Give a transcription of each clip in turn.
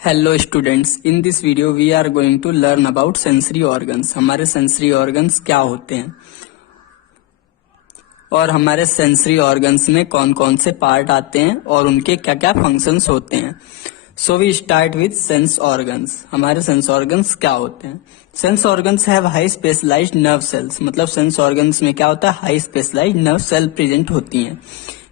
Hello students, in this video we are going to learn about sensory organs. हमारे sensory organs क्या होते हैं और हमारे सेंसरी ऑर्गन्स में कौन कौन से पार्ट आते हैं और उनके क्या क्या फंक्शंस होते हैं। So we start with sense organs. हमारे सेंस ऑर्गन्स क्या होते हैं? Sense organs have high specialised nerve cells. मतलब सेंस ऑर्गन्स में क्या होता है? High specialised nerve cell present होती हैं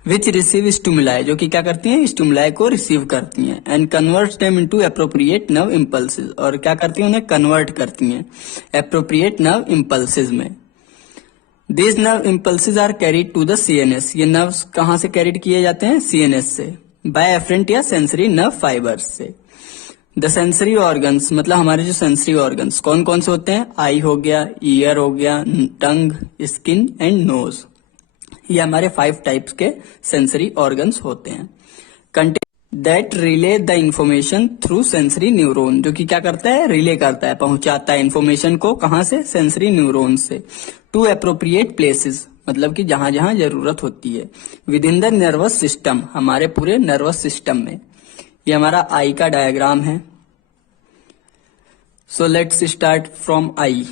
विच रिसीव स्टिमुलाई, जो कि क्या करती हैं? स्टिमुलाई को रिसीव करती हैं and convert them into appropriate nerve impulses, और क्या करती हैं? उन्हें कन्वर्ट करती हैं एप्रोप्रिएट नर्व इम्पल्सेस में। This nerve impulses are carried to the CNS. ये नर्व्स कहां से कैरिड किए जाते हैं? सीएनएस से, बाय एफरेंट या सेंसरी नर्व फाइबर्स से। द सेंसरी ऑर्गन्स, मतलब हमारे जो सेंसरी ऑर्गन्स कौन कौन से होते हैं? आई हो गया, ईयर हो गया, टंग, स्किन एंड नोज। ये हमारे 5 टाइप्स के सेंसरी ऑर्गन्स होते हैं। That relay the information through sensory neuron, जो कि क्या करता है? रिले करता है, पहुंचाता है इंफॉर्मेशन को। कहां से? सेंसरी न्यूरॉन से। टू एप्रोप्रिएट प्लेसेस, मतलब कि जहां जहां जरूरत होती है। With in the nervous system, हमारे पूरे नर्वस सिस्टम में। ये हमारा आई का डायग्राम है। So let's start from I.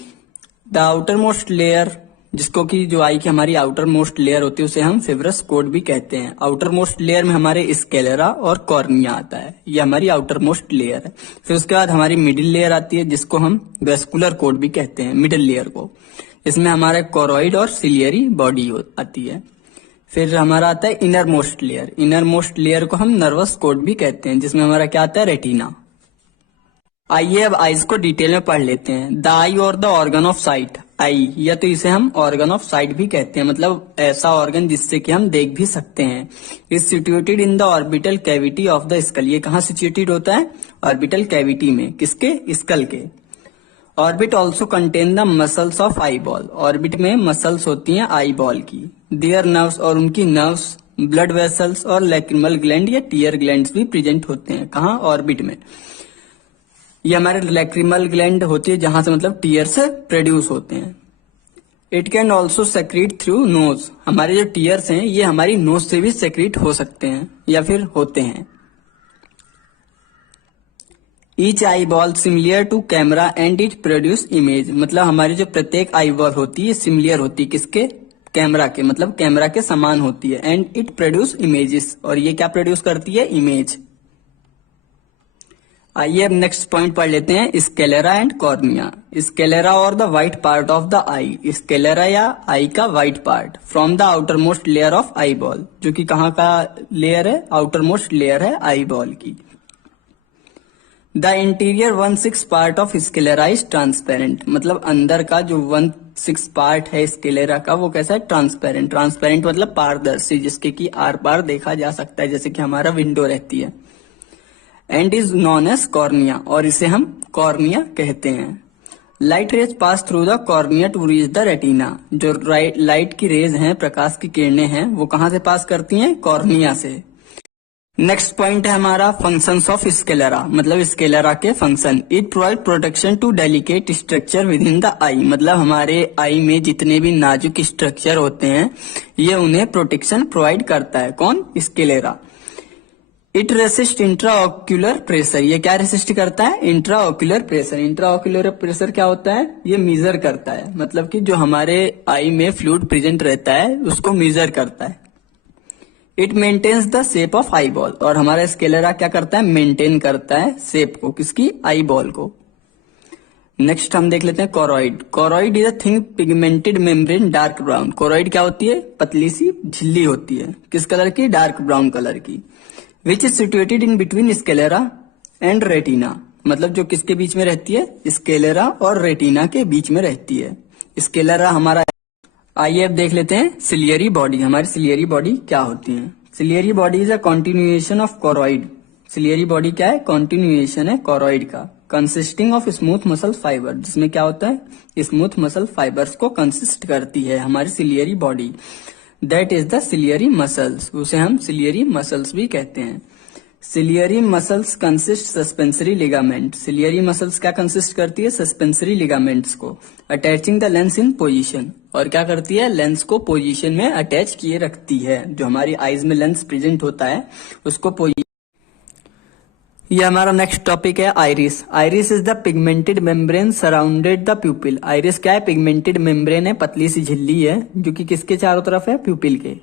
The outer most layer, जिसको कि जो आई की हमारी आउटर मोस्ट लेयर होती है उसे हम फिब्रस कोड भी कहते हैं। आउटर मोस्ट लेयर में हमारे स्केलेरा और कॉर्निया आता है, ये हमारी आउटर मोस्ट लेयर है। फिर उसके बाद हमारी मिडिल लेयर आती है, जिसको हम वेस्कुलर कोड भी कहते हैं, मिडिल लेयर को। इसमें हमारे कोरोइड और सिलियरी बॉडी आती है। फिर हमारा आता है inner most layer. Inner most layer को हम नर्वस कोड भी कहते हैं, जिसमें हमारा क्या आता है? रेटिना। आइए अब आईज को डिटेल में पढ़ लेते हैं। द आई और द ऑर्गन ऑफ साइट। आई, या तो इसे हम ऑर्गन ऑफ साइट भी कहते हैं, मतलब ऐसा ऑर्गन जिससे कि हम देख भी सकते हैं। Is situated in the orbital cavity of the skull. ये कहाँ सिचुएटेड होता है? ऑर्बिटल कैविटी में। किसके? स्कल के। Orbit also contain the muscles of eye ball. Orbit में मसल्स होती हैं आई बॉल की। देयर नर्व्स, और उनकी नर्व्स, ब्लड वेसल्स और लैक्रिमल ग्लैंड या टीयर ग्लैंड भी प्रेजेंट होते हैं। कहाँ? ऑर्बिट में। ये हमारे लैक्रिमल ग्लैंड होती है, जहां से मतलब टीयर से प्रोड्यूस होते हैं। It can also secrete through nose. हमारे जो टीयर्स हैं ये हमारी नोज से भी सेक्रीट हो सकते हैं या फिर होते हैं। Each eye ball similar to camera and it produce image. मतलब हमारी जो प्रत्येक आई बॉल होती है सिमिलियर होती है किसके? कैमरा के, मतलब कैमरा के समान होती है। एंड इट प्रोड्यूस इमेजेस, और ये क्या प्रोड्यूस करती है? इमेज। आइए अब नेक्स्ट पॉइंट पढ़ लेते हैं, स्केलेरा एंड कॉर्निया। स्केलेरा और the white part of the I. Sclera या आई का white part from the outer most layer of eye ball, जो कि कहाँ का लेयर है? आउटर मोस्ट लेयर है आई बॉल की। The interior 1/6 part of sclera is transparent. मतलब अंदर का जो 1/6 पार्ट है स्केलेरा का वो कैसा है? ट्रांसपेरेंट। ट्रांसपेरेंट मतलब पारदर्शी, जिसके कि आर पार देखा जा सकता है, जैसे कि हमारा विंडो रहती है। And is known as cornea, और इसे हम कॉर्निया कहते हैं। Light rays pass through the cornea to reach the retina. जो लाइट की रेज हैं, प्रकाश की किरणें हैं, वो कहां से पास करती हैं? कॉर्निया से। नेक्स्ट पॉइंट है हमारा फंक्शंस ऑफ स्केलेरा। मतलब स्केलेरा के function. It provide protection to delicate structure with in the eye. मतलब हमारे आई में जितने भी नाजुक स्ट्रक्चर होते हैं ये उन्हें प्रोटेक्शन प्रोवाइड करता है। कौन? Sclera. It resist intraocular pressure. ये क्या रेसिस्ट करता है? Intraocular pressure. इंट्राओक्यूलर प्रेशर क्या होता है? ये मीजर करता है, मतलब कि जो हमारे आई में फ्लूइड प्रेजेंट रहता है उसको मीजर करता है। It maintains the shape of eye ball, और हमारा स्केलेरा क्या करता है? मेंटेन करता है शेप को, किसकी? आई बॉल को। नेक्स्ट हम देख लेते हैं choroid. Choroid is a thin pigmented membrane dark brown. Choroid क्या होती है? पतली सी झिल्ली होती है। किस कलर की? डार्क ब्राउन कलर की। Which is situated in between sclera and retina. मतलब जो किसके बीच में रहती है? स्केलेरा और रेटिना के बीच में रहती है। स्केलेरा हमारा। आइए अब देख लेते हैं सिलियरी बॉडी। हमारी सिलियरी बॉडी क्या होती है? Ciliary body is a continuation of choroid. Ciliary body क्या है? कॉन्टिन्यूएशन है कोरोइड का। Consisting of smooth muscle fibre, जिसमें क्या होता है? स्मूथ मसल फाइबर्स को कंसिस्ट करती है हमारी ciliary body. That is the ciliary muscles. उसे हम सिलियरी मसल्स भी कहते हैं। Ciliary muscles consist suspensory ligament. Ciliary muscles क्या कंसिस्ट करती है? सस्पेंसरी लिगामेंट्स को। Attaching the lens in position, और क्या करती है? लेंस को पोजीशन में अटैच किए रखती है। जो हमारी आईज में लेंस प्रेजेंट होता है उसको ये हमारा नेक्स्ट टॉपिक है iris. Iris is the pigmented membrane surrounded the प्यूपिल। Iris क्या है? पिगमेंटेड मेम्ब्रेन है, पतली सी झिल्ली है जो कि किसके चारों तरफ है? प्यूपिल के।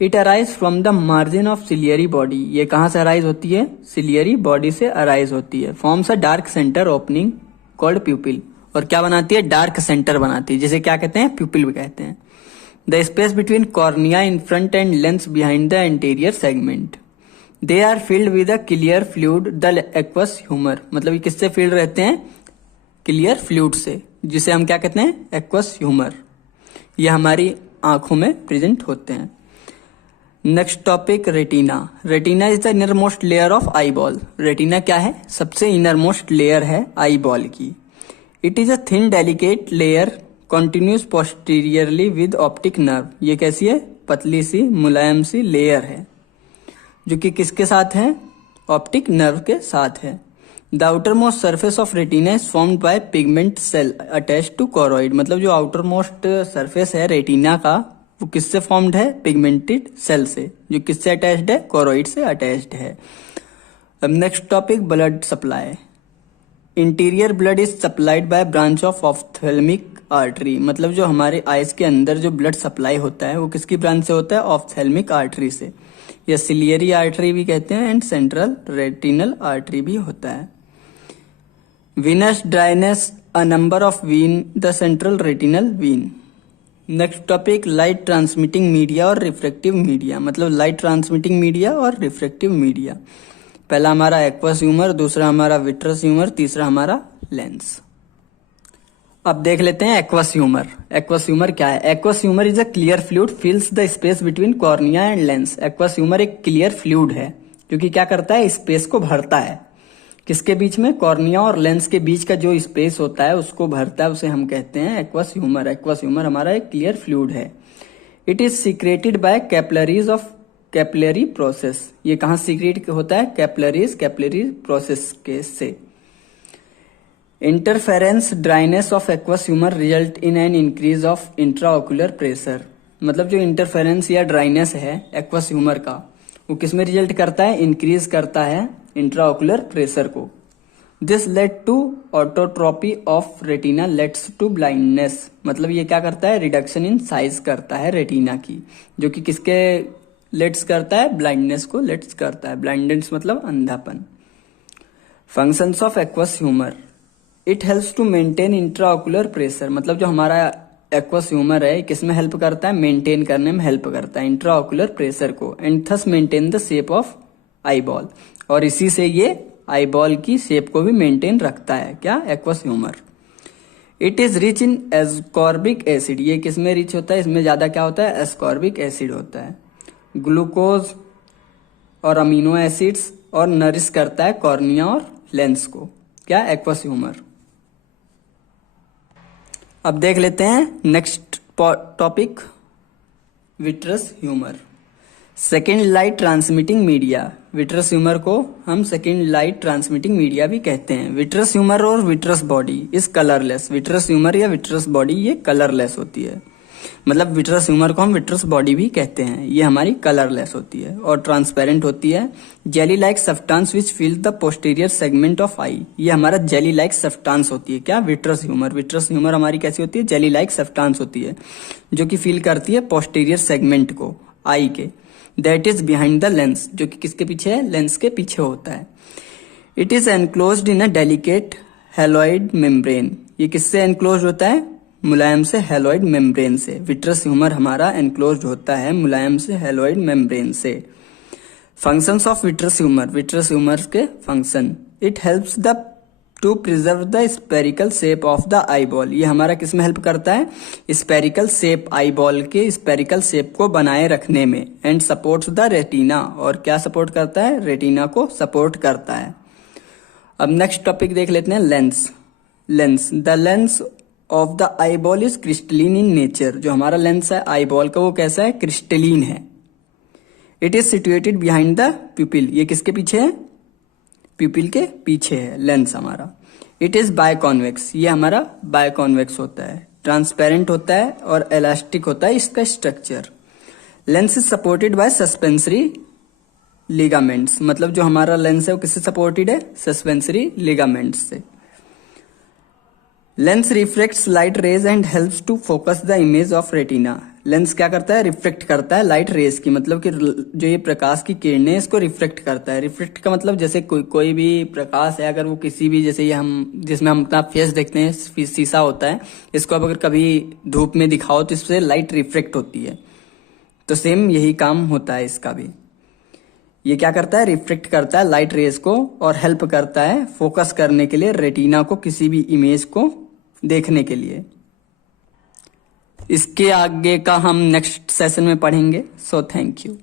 It arise from the margin of ciliary body. ये कहाँ से अराइज होती है? सिलियरी बॉडी से अराइज होती है। Forms a dark centre opening called प्यूपिल। और क्या बनाती है? डार्क सेंटर बनाती है, जिसे क्या कहते हैं? प्यूपिल भी कहते हैं। The space between cornea in front and lens behind the anterior segment. They are filled with a clear fluid the aqueous humour. मतलब ये किससे फिल्ड रहते हैं? क्लियर फ्लूइड से, जिसे हम क्या कहते हैं? Aqueous humour. ये हमारी आंखों में प्रेजेंट होते हैं। Next topic retina. Retina is the inner most layer of eye ball. Retina क्या है? सबसे इनर मोस्ट लेयर है आई बॉल की। It is a thin delicate layer continuous posteriorly with optic nerve. ये कैसी है? पतली सी मुलायम सी लेयर है जो कि किसके साथ है? ऑप्टिक नर्व के साथ है। The outer most surface of retina is formed by pigment cell attach to choroid. मतलब जो आउटर मोस्ट सर्फेस है रेटिना का, वो किससे फॉर्म्ड है? पिगमेंटेड सेल से, जो किससे अटैच्ड है? कोरोइड से अटैच्ड है। अब next topic blood supply. Interior blood is supplied by branch of ophthalmic artery. मतलब जो हमारे आइज के अंदर जो ब्लड सप्लाई होता है वो किसकी ब्रांच से होता है? ऑफ्थेल्मिक आर्टरी से, या सिलियरी आर्टरी भी कहते हैं, एंड सेंट्रल रेटिनल आर्टरी भी होता है। Venous drains a number of vein the central retinal vein. Next topic light transmitting media और रिफ्रेक्टिव मीडिया। मतलब लाइट ट्रांसमिटिंग मीडिया और रिफ्रेक्टिव मीडिया। पहला हमारा एक्वस ह्यूमर, दूसरा हमारा विट्रस ह्यूमर, तीसरा हमारा लेंस। अब देख लेते हैं एक्वस ह्यूमर। एक्वस ह्यूमर क्या है? Aqueous humour is a clear fluid फिल्स the space between cornea and lens. Aqueous humour एक क्लियर फ्लूइड है जो कि क्या करता है? स्पेस को भरता है। किसके बीच में? कॉर्निया और लेंस के बीच का जो स्पेस होता है उसको भरता है, उसे हम कहते हैं एक्वस ह्यूमर। एक्वस ह्यूमर हमारा एक क्लियर फ्लूइड है। It is secreted by capillaries of capillary process. ये कहाँ सीक्रेट होता है? कैपिलरी प्रोसेस के से। Interference dryness of aqueous humour result in an increase of intraocular pressure. मतलब जो इंटरफेरेंस या ड्राइनेस है एक्वस ह्यूमर का, वो किस में रिजल्ट करता है? इंक्रीज करता है इंट्राओकुलर प्रेशर को। This lead to atrophy of retina lets to blindness. मतलब ये क्या करता है? रिडक्शन इन साइज करता है रेटिना की, जो कि किसके लेट्स करता है? ब्लाइंडनेस को लेट्स करता है। ब्लाइंडनेस मतलब अंधापन। Functions of aqueous humour. It helps to maintain intraocular pressure. मतलब जो हमारा एक्वस ह्यूमर है किसमें हेल्प करता है? मेंटेन करने में हेल्प करता है इंट्राओकुलर प्रेशर को। And thus maintain the shape of eye ball. और इसी से ये आई बॉल की शेप को भी मेंटेन रखता है। क्या? Aqueous humour. It is rich in ascorbic acid. ये किसमें रिच होता है? इसमें ज्यादा क्या होता है? एस्कॉर्बिक एसिड होता है। ग्लूकोज और अमीनो एसिड्स, और नरिश करता है कॉर्निया और लेंस को। क्या? Aqueous humour. अब देख लेते हैं next topic vitreous humour. Second light transmitting media. Vitreous humour को हम सेकेंड लाइट ट्रांसमिटिंग मीडिया भी कहते हैं। विट्रस ह्यूमर और vitreous body is colourless. Vitreous humour या विट्रस बॉडी ये कलरलेस होती है। मतलब विट्रस ह्यूमर को हम विट्रस बॉडी भी कहते हैं। ये हमारी कलरलेस होती है और ट्रांसपेरेंट होती है। Jelly like substance which fill the posterior segment of eye. ये हमारा जेली लाइक सब्सटेंस होती है। क्या? Vitreous humour. विट्रस ह्यूमर हमारी कैसी होती है? जेली लाइक सब्सटेंस होती है जो कि फील करती है पोस्टीरियर सेगमेंट को आई के। That is behind the lens, जो कि किसके पीछे है? लेंस के पीछे होता है। It is enclosed in a delicate hyaloid membrane. ये किससे एनक्लोज होता है? मुलायम से हेलोइड मेम्ब्रेन से। विट्रस ह्यूमर हमारा एनक्लोज्ड होता है मुलायम से हेलोइड मेम्ब्रेन से। Functions of vitreous humour. Vitreous humour के function. It helps the to preserve the spherical shape of the eye ball. ये हमारा किस में हेल्प करता है? स्पेरिकल शेप, आई बॉल के स्पेरिकल शेप को बनाए रखने में। And supports the retina. और क्या सपोर्ट करता है? रेटिना को सपोर्ट करता है। अब नेक्स्ट टॉपिक देख लेते हैं lens. Lens. The lens of the eye ball is crystalline in nature. जो हमारा लेंस है आई बॉल का वो कैसा है? क्रिस्टलीन है। It is situated behind the प्यूपिल। ये किसके पीछे है? प्यूपिल के पीछे है लेंस हमारा। It is biconvex. ये हमारा बायकॉन्वेक्स होता है, ट्रांसपेरेंट होता है और इलास्टिक होता है इसका structure. Lens is supported by suspensory ligaments, मतलब जो हमारा लेंस है वो किससे सपोर्टेड है? सस्पेंसरी लिगामेंट्स से। Lens reflects light rays and helps to focus the image of retina. Lens क्या करता है? रिफ्लेक्ट करता है लाइट रेज की, मतलब कि जो ये प्रकाश की किरणें इसको रिफ्लेक्ट करता है। रिफ्लेक्ट का मतलब जैसे कोई भी प्रकाश है, अगर वो किसी भी, जैसे ये हम जिसमें हम अपना फेस देखते हैं, शीशा होता है, इसको अब अगर कभी धूप में दिखाओ तो इससे लाइट रिफ्लेक्ट होती है। तो सेम यही काम होता है इसका भी। ये क्या करता है? रिफ्लेक्ट करता है लाइट रेज को और हेल्प करता है फोकस करने के लिए रेटिना को, किसी भी इमेज को देखने के लिए। इसके आगे का हम नेक्स्ट सेशन में पढ़ेंगे। So thank you.